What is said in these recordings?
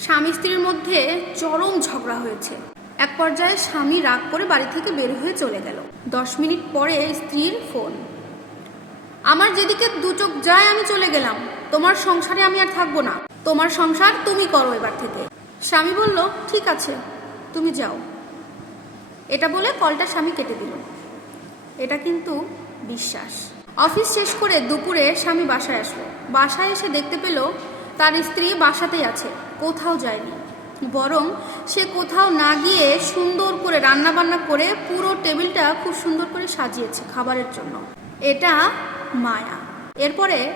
স্বামী স্ত্রীর মধ্যে চরম ঝগড়া হয়েছে। এক পর্যায়ে স্বামী রাগ করে বাড়ি থেকে বের হয়ে চলে গেল। দশ মিনিট পরে স্ত্রীর ফোন। আমার যেদিকে দু চোখ যায়, আমি চলে গেলাম। তোমার সংসারে আমি আর থাকব না। তোমার সংসার তুমি করো এবার থেকে। স্বামী বলল, ঠিক আছে, তুমি যাও। এটা বলে কলটা স্বামী কেটে দিল। এটা কিন্তু বিশ্বাস। অফিস শেষ করে দুপুরে স্বামী বাসায় আসলো। বাসায় এসে দেখতে পেল তার স্ত্রী বাসাতেই আছে, কোথাও যায়নি। বরং সে কোথাও না গিয়ে সুন্দর করে রান্না বান্না করে পুরো টেবিলটা খুব সুন্দর করে সাজিয়েছে খাবারের জন্য। এটা মায়া। এরপরে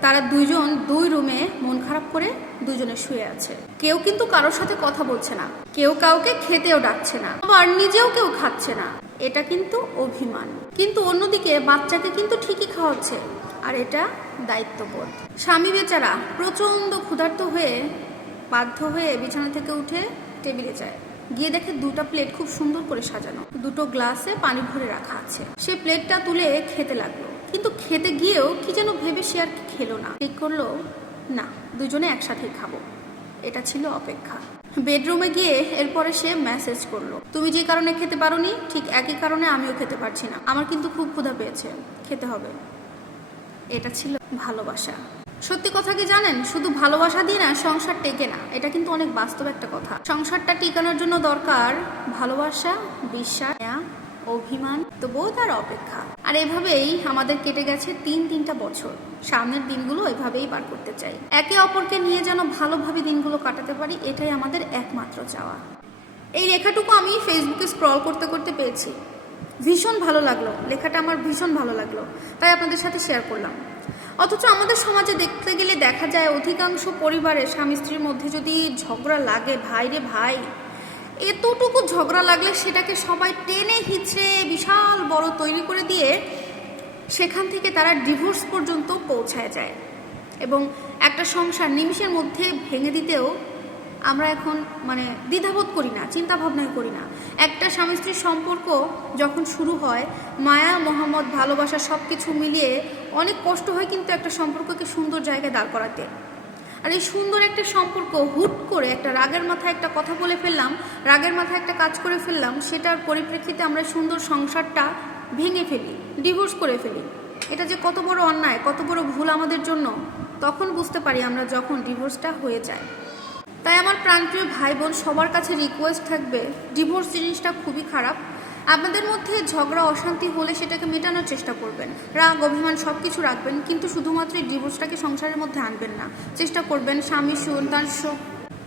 তারা দুইজন দুই রুমে মন খারাপ করে দুজনে শুয়ে আছে। কেউ কিন্তু কারোর সাথে কথা বলছে না। কেউ কাউকে খেতেও ডাকছে না। আবার নিজেও কেউ খাচ্ছে না। এটা কিন্তু অভিমান। কিন্তু অন্যদিকে বাচ্চাকে কিন্তু ঠিকই খাওয়াচ্ছে। আর এটা দায়িত্ববোধ। স্বামী বেচারা প্রচণ্ড ক্ষুধার্ত হয়ে বাধ্য হয়ে বিছানা থেকে উঠে টেবিলে যায়। গিয়ে দেখে দুটো প্লেট খুব সুন্দর করে সাজানো। দুটো গ্লাসে পানি ভরে রাখা আছে। সে প্লেটটা তুলে খেতে লাগল। কিন্তু খেতে গিয়েও কি যেন ভেবে সে আর খেলো না। ঠিক করল, না, দুজনে একসাথে খাব। এটা ছিল অপেক্ষা। বেডরুমে গিয়ে এরপরে সে মেসেজ করল, তুমি যে কারণে খেতে পারোনি, ঠিক একই কারণে আমিও খেতে পারছি না। আমার কিন্তু খুব ক্ষুধা পেয়েছে। খেতে হবে। এটা ছিল ভালোবাসা। সত্যি কথা কি জানেন? শুধু ভালোবাসা দিয়ে না, সংসার টেকে না। এটা কিন্তু অনেক বাস্তব একটা কথা। সংসারটা টিকানোর জন্য দরকার ভালোবাসা, বিশ্বাস অভিমান তো বোধ আর অপেক্ষা। আর এভাবেই আমাদের কেটে গেছে তিন তিনটা বছর। সামনের দিনগুলো এভাবেই পার করতে চাই। একে অপরকে নিয়ে যেন ভালোভাবে দিনগুলো কাটাতে পারি, এটাই আমাদের একমাত্র চাওয়া। এই রেখাটুকু আমি ফেসবুকে স্ক্রল করতে করতে পেয়েছি। ভীষণ ভালো লাগল। লেখাটা আমার ভীষণ ভালো লাগল। তাই আপনাদের সাথে শেয়ার করলাম। অথচ আমাদের সমাজে দেখতে গেলে দেখা যায় অধিকাংশ পরিবারে স্বামী স্ত্রীর মধ্যে যদি ঝগড়া লাগে, ভাই রে ভাই, এতটুকু ঝগড়া লাগলে সেটাকে সবাই টেনে হিচড়ে বিশাল বড় তৈরি করে দিয়ে সেখান থেকে তারা ডিভোর্স পর্যন্ত পৌঁছায় যায়। এবং একটা সংসার নিমিষের মধ্যে ভেঙে দিতেও আমরা এখন মানে দ্বিধাবোধ করি না চিন্তা ভাবনাই করি না। একটা স্বামী স্ত্রীর সম্পর্ক যখন শুরু হয়, মায়া, মোহাম্মদ, ভালোবাসা সব কিছু মিলিয়ে অনেক কষ্ট হয় কিন্তু একটা সম্পর্ককে সুন্দর জায়গায় দাঁড় করাতে। আর এই সুন্দর একটা সম্পর্ক হুট করে একটা রাগের মাথায় একটা কথা বলে ফেললাম, রাগের মাথায় একটা কাজ করে ফেললাম, সেটার পরিপ্রেক্ষিতে আমরা সুন্দর সংসারটা ভেঙে ফেলি, ডিভোর্স করে ফেলি। এটা যে কত বড় অন্যায়, কত বড় ভুল আমাদের জন্য, তখন বুঝতে পারি আমরা যখন ডিভোর্সটা হয়ে যায়। তাই আমার প্রাণপ্রিয় ভাই বোন সবার কাছে রিকোয়েস্ট থাকবে ডিভোর্স জিনিসটা খুবই খারাপ। আপনাদের মধ্যে ঝগড়া, অশান্তি হলে সেটাকে মেটানোর চেষ্টা করবেন। রাগ, অভিমান সব কিছু রাখবেন, কিন্তু শুধুমাত্র এই ডিভোর্সটাকে সংসারের মধ্যে আনবেন না। চেষ্টা করবেন স্বামী, সন্তান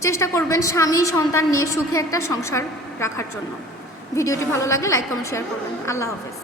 চেষ্টা করবেন স্বামী, সন্তান নিয়ে সুখে একটা সংসার রাখার জন্য। ভিডিওটি ভালো লাগলে লাইক কমেন্ট শেয়ার করবেন। আল্লাহ হাফেজ।